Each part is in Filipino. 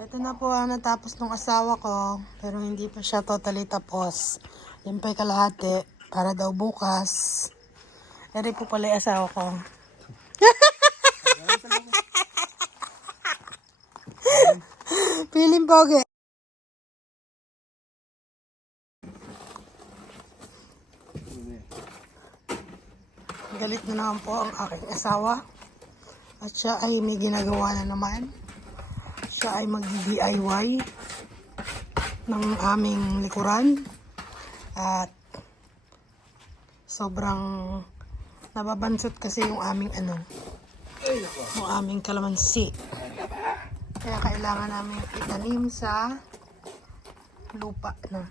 Ito na po ang natapos ng asawa ko, pero hindi pa siya totally tapos. Yan pa'y kalahati, para daw bukas. Eri po pala yung asawa ko. Piling pogi. Galit na naman po ang aking asawa. At siya ay may ginagawa na naman. Siya ay mag-DIY ng aming likuran. At sobrang nababansot kasi yung aming yung aming kalamansi. Kaya kailangan namin itanim sa lupa na.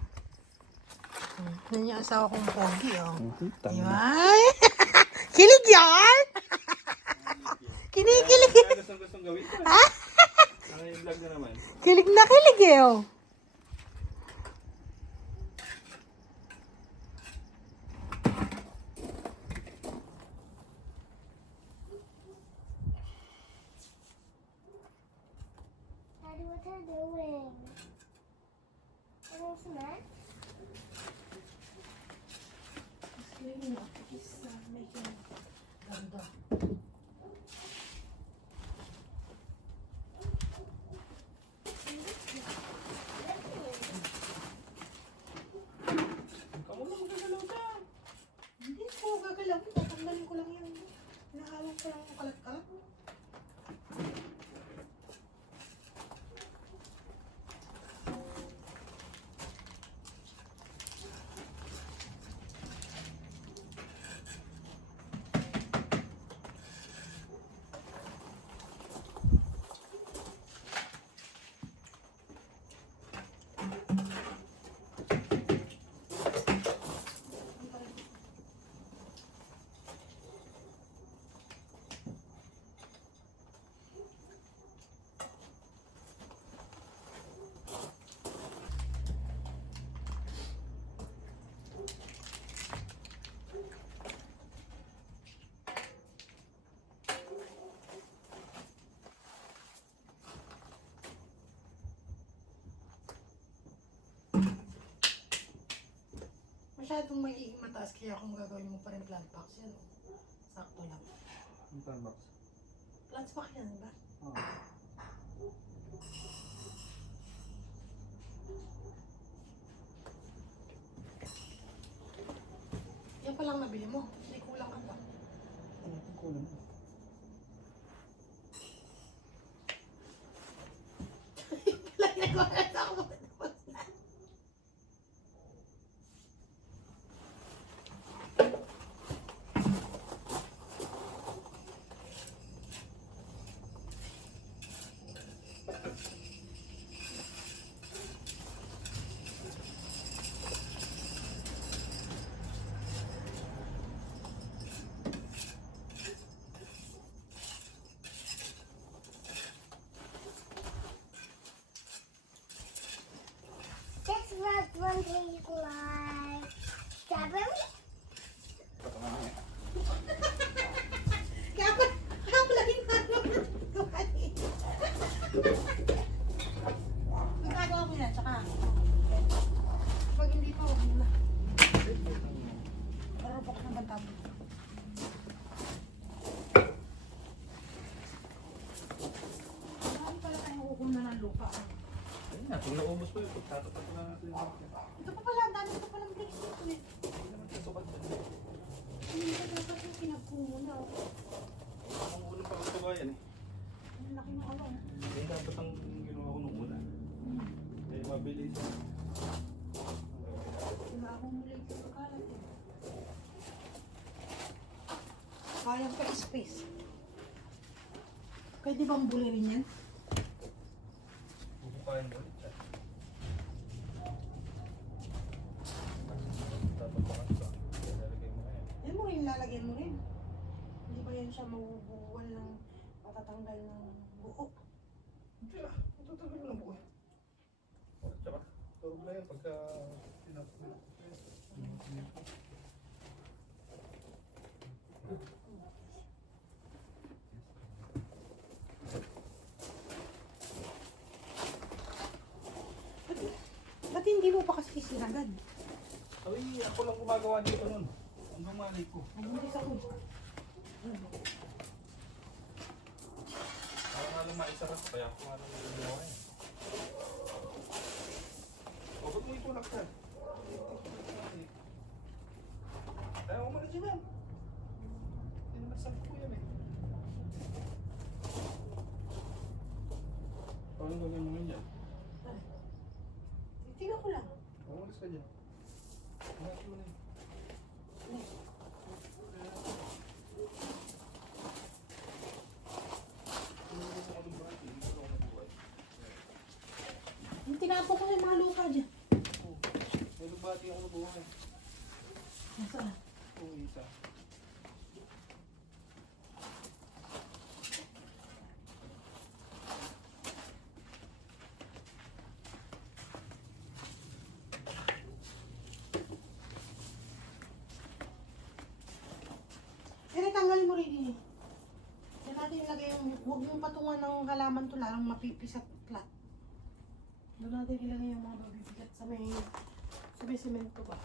Yan yung asawa kong pogi, oh. Yan. Kilig yan! Kinikilig. Gustong gawin. Ha? Ano yung vlog na naman? Kilig na kilig, eh, oh. Daddy, what are you doing? Any snack? Hindi ko gagalawin. Tatanggalin ko lang yung nahawak ko lang yung kalat-kalat. Masyadong magiging mataas kaya kung gagawin mo pa rin plant box yan. Sakto lang. Yung pan box. Plant box yan, ba? Oh. Yan pa lang nabili mo. May kulang ka pa. Ano yung kulang? Lagyan ko na ako. This red one tastes like strawberry. Kaya pa lagi na gawin. Magagawa mo yan, tsaka. Pag hindi pa, huwag mo na. Marupok ng bantabo. Marami pala tayong hukom na ng lupa. Ayun na, kung naubos mo yun, tatapat na natin yung mga. Ito pa pala, ang dami ito palang bricks dito eh. Hindi naman kasukat dyan. Hindi ka dapat yung pinagkumo na. Ang ulo pa ang kabayan eh. Ang laki ng ano. Hindi dapat ang ginawa ko nung una. Eh, mabilis. Wala akong muli sa kalat eh. Kayang pa space. Pwede bang bulirin yan? Bubukayan mo ulit siya. Dapat pa kasi sa lalagay mo kaya. Yan mo rin, lalagyan mo rin. Hindi ba yan siya mabubuwal ng matatanggal ng buo? Hindi ah, matatagal mo lang buhay. O, tsaka, turog na yan pagka pinapagod. hindi mo pa kasi isiragad. Ay, ako lang gumagawa dito nun. Ang gumalay ko. Ay, hindi sa ko. Parang nga lang maisarap, kaya ako nga lang ginawa eh. O, ba't mo itulak ka? Tayo mo na dyan yan. Hindi naman sabi ko yan eh. Paano gagawin mo yan? Tingnan ko lang. Umalis ka dyan. Umalis mo na yun. Yung tinapo ko yung mga lupa dyan. May lubati ako nabuhay. Nasaan? Oo, isa. Eh, tanggalin mo rin eh. Yan natin ilagay yung, huwag mong patungan ng halaman to, larang mapipis at plat. Doon natin ilagay yung mga mabibigat sa may semento ba?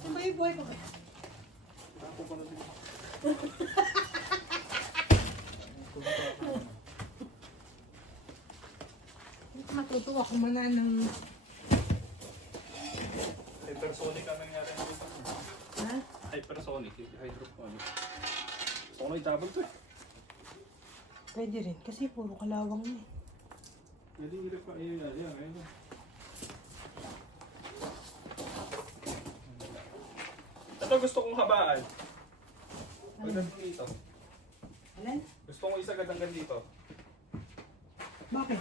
Saan ba yung buhay ko ba? Ako pa na din. Matutuwa ko man ng... Hypersonic ang nangyari dito. Ha? Hypersonic, hydroponic. So, ano itabag to eh? Pwede rin, kasi puro kalawang na eh. Pwede hirap pa. Ayun, ayun, ayun. Ito gusto kong habaan. Pagdating dito. Alin? Gusto kong isagad hanggang dito. Bakit?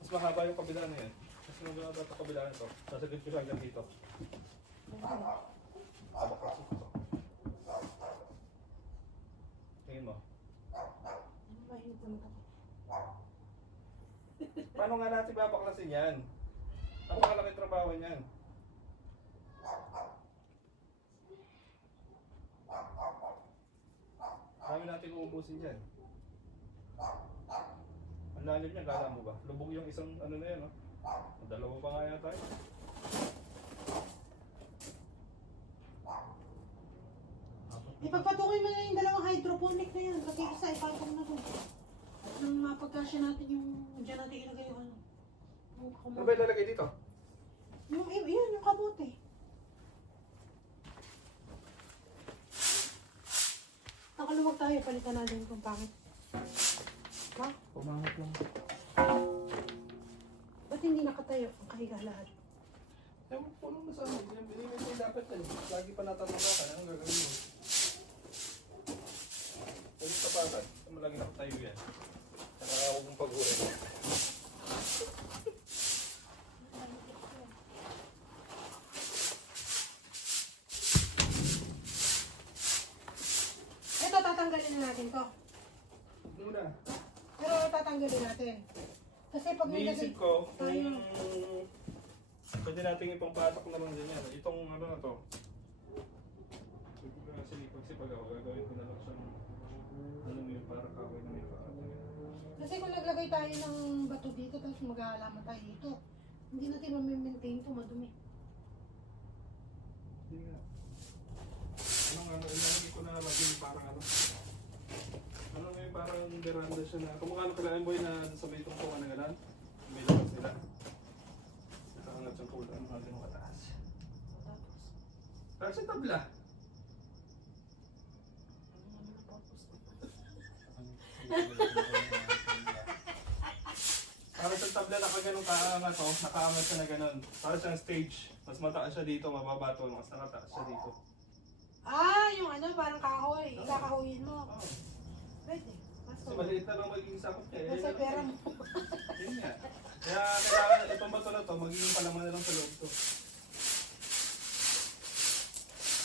Mas mahaba yung kabila na yan. Mas mahaba dapat kabila na ito. Sasagad ko siya hanggang dito. Abaklasin ko ito. Tingin mo. Mahirap naman ako. Paano nga natin babaklasin yan? Napakalaki trabaho niyan. Dami natin uubusin dyan. Ang lalim niya, kala mo ba? Lubog yung isang ano na yan, no? Dalawa pa nga yata yun. Ipagpatukoy mo na yung dalawang hydroponic na yan. Pati isa, ipatong na doon. At nang mapagkasya natin yung... Diyan natin ilagay yung ano. Yung Ano ba kamote. ilalagay dito? Yun, yung kamote. Nakaluwag tayo, palitan natin kung pangit. Ha? Pumangit lang. Ba't hindi nakatayo ang kahiga lahat? Ewan ko lang na sa amin. Yung binimit ko dapat yan. Lagi pa natatanong ka. Anong gagawin mo? Pwede sa pagat. Malagi nakatayo yan. Saka huwag mong pag-uri. Ito, tatanggalin na natin to. Muna. Pero tatanggalin natin. Kasi pag may Iniisip ko, tayo. pwede natin ipangpatak na lang dyan yan. Itong ano na to. Pwede ko na sinipag-sipag ako. Gagawin ko na lang siyang ano mo yung para kahoy na may pakat. Kasi kung naglagay tayo ng bato dito, tapos mag-aalaman tayo dito, hindi natin ma-maintain ito, madumi. Hindi nga. Ano nga, ilalagay ko na lagi parang ano. Ano nga yung parang veranda siya na. Kumukha ano kailangan boy na sa may tungtungan na gano'n. May labas nila. Nakaangat siyang kulo. Ano nga ganun kataas. Parang sa tabla. Para sa tabla nakaganong kaangat o, nakaangat siya na gano'n. Para siyang stage. Mas mataas siya dito, mababa to, mas nakataas siya dito. Ah, yung ano, parang kahoy. Ikakahoyin mo. Oh. Pwede. Kasi maliit na lang magiging sakot niya. Nasa pera mo. Yun nga. Kaya kailangan itong bato na to, magiging palaman na lang sa loob to.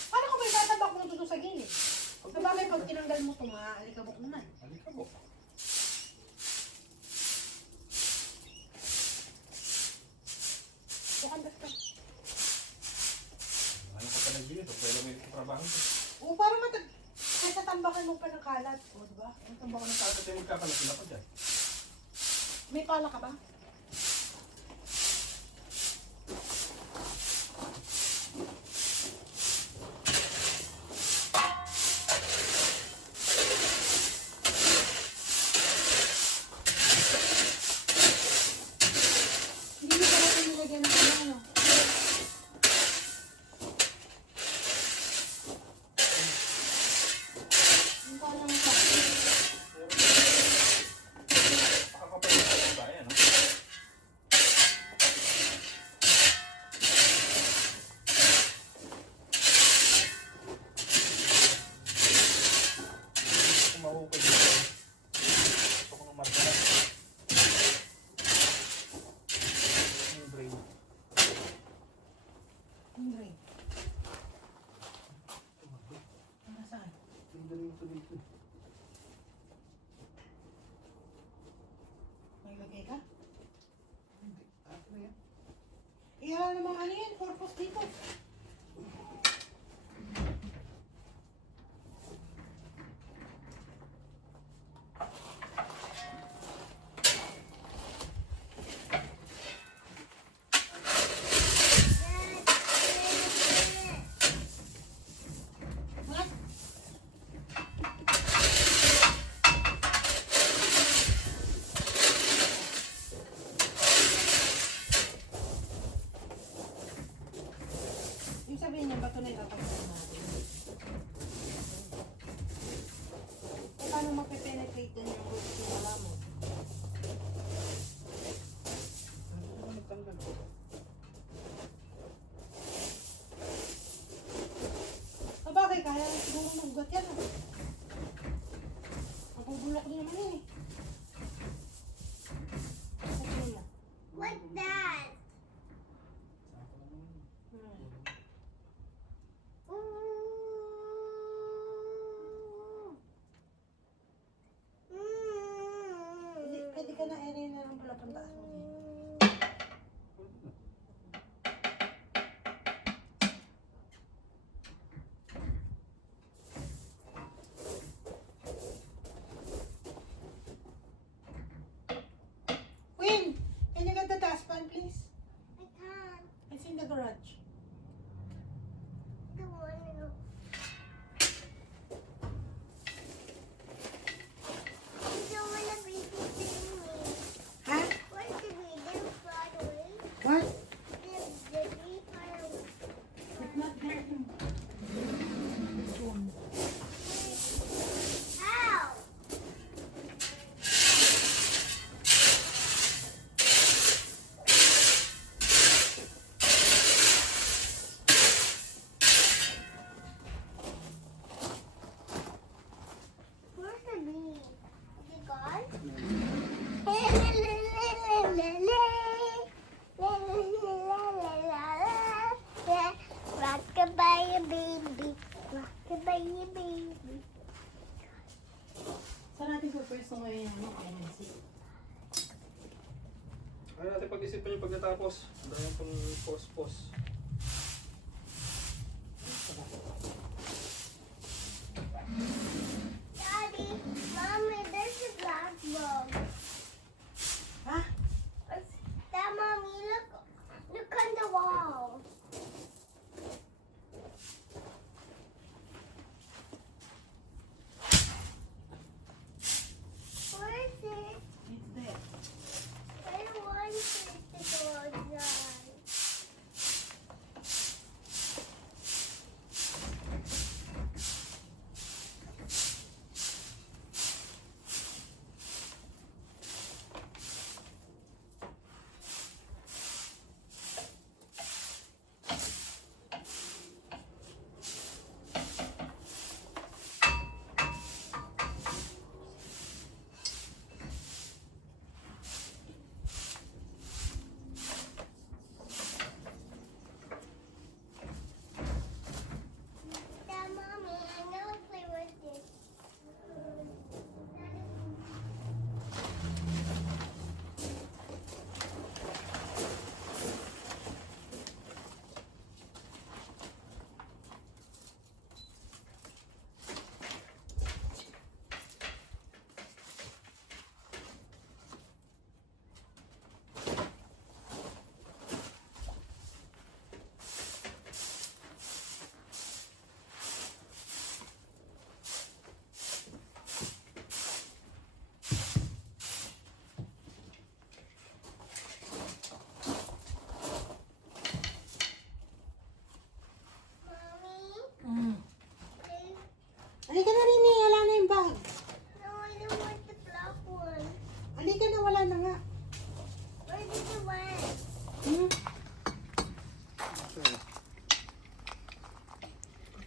Paano kung may tatabak mo ito sa gilid? Sa bagay, pag tinanggal mo ito, maalikabok naman. Halika mo. Bukan basta. Ano ka pa nagbilis? O kailan may trabaho to? O, para matag... Kaya tambakan mo pa ng kalat. O, diba? Ang tamba ko ng tao tayo magkakalapin ako dyan. May pala ka ba? Hindi mo pa natin nilagyan ng ano. Ang pala mo pa. Pakakapal yung bayan, no? Kung mahukay dito, gusto ko ng marka. Yung drain. Hindi. Nasaan? Yung drain ko dito. May lagay ka? Hindi. Ano yan? Iyan namang ano yan, purpose dito. What? Yung sabihin niya, bato na itatapos natin. E paano mape-penetrate din yung roots ng wala mo? Ano nagtanggal? Bagay, kaya siguro magugat yan. Mabubulok din naman yun eh. Sabihin mo. What's that? Saka naman yun. Hmm. Pwede ka na ere na lang pala puntaas mo. Queen, can you get the dustpan please? I can't. It's in the garage. The one in the... I don't want to be sitting me. Ha? What's the video far away? What? The bee far away. It's not there. How? Where's the bee? Is it gone? Rock-a-bye, baby. Rock-a-bye, baby. Saan natin purpose ngayon yung MNC? Kaya natin pag-isipan yung pagkatapos. Dahil pang pos-pos. Daddy, Mommy, there's a black bug. Ha? Dad, Mommy, look on the wall. Where is it? It's there. I don't want it to go outside.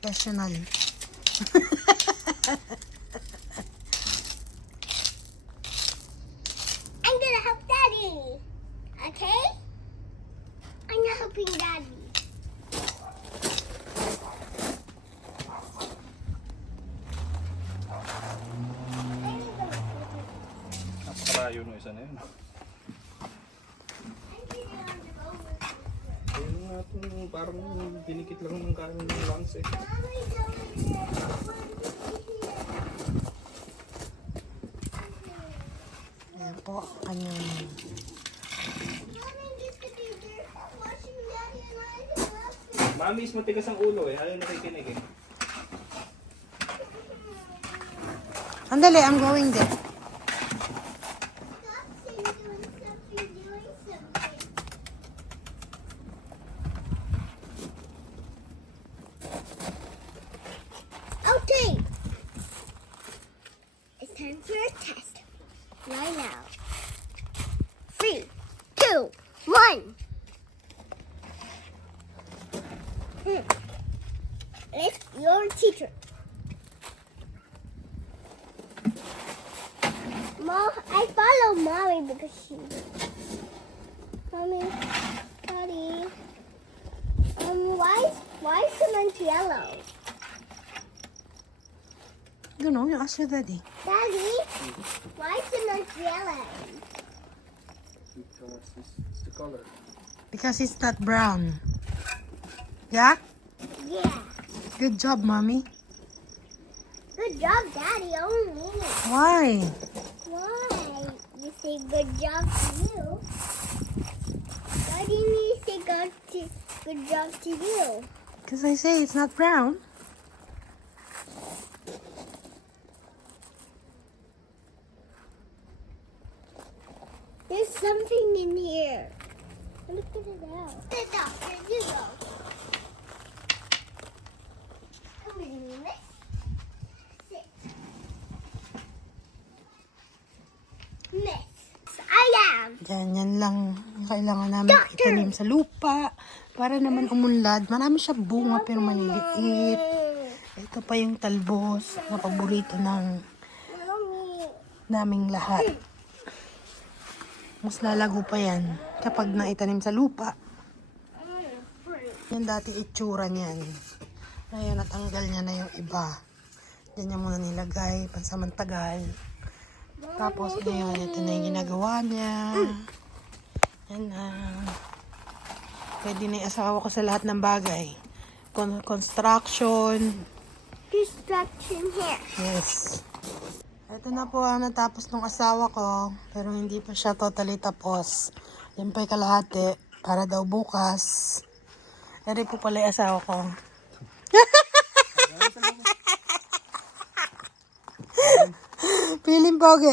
Professional. I'm gonna help Daddy. Okay? I'm not helping Daddy. Napakalayo no isa na yun. Ayun nga itong parang dinikit lang ng kanin ng lungs eh. Ayan po, kanyang Mami is matigas ang ulo eh. Ayaw nakikinig eh. Andali, I'm going there. Okay. It's time for a test. Right now. 3, 2, 1. It's your teacher. Mom, I follow Mommy because she. Mommy, Daddy. Why is cement yellow? I don't know, you ask your daddy. Daddy, why is cement yellow? Because it's the color. Because it's not brown. Yeah? Yeah. Good job, mommy. Good job, Daddy. Only. Why? Why? You say good job to you. Why do you say good job to you? Because I say it's not brown. There's something in here. Look at it out. The doctor, you go. Come with me, miss. Sit. Miss, I am. Yan lang yung kailangan namin itanim sa lupa para naman umunlad. Marami siya bunga pero maliliit. Ito pa yung talbos na paborito ng Mommy. naming lahat. Mas lalago pa yan kapag naitanim sa lupa. Yan dati itsura niyan. Ngayon natanggal niya na yung iba. Diyan niya muna nilagay pansamantagal. Tapos ngayon ito na yung ginagawa niya. Yan na. Pwede na yung asawa ko sa lahat ng bagay. Construction. Distraction here. Yes. Ito na po ang natapos ng asawa ko. Pero hindi pa siya totally tapos. Yan pa yung kalahati. Para daw bukas. Eri po pala yung asawa ko. Feeling pogi.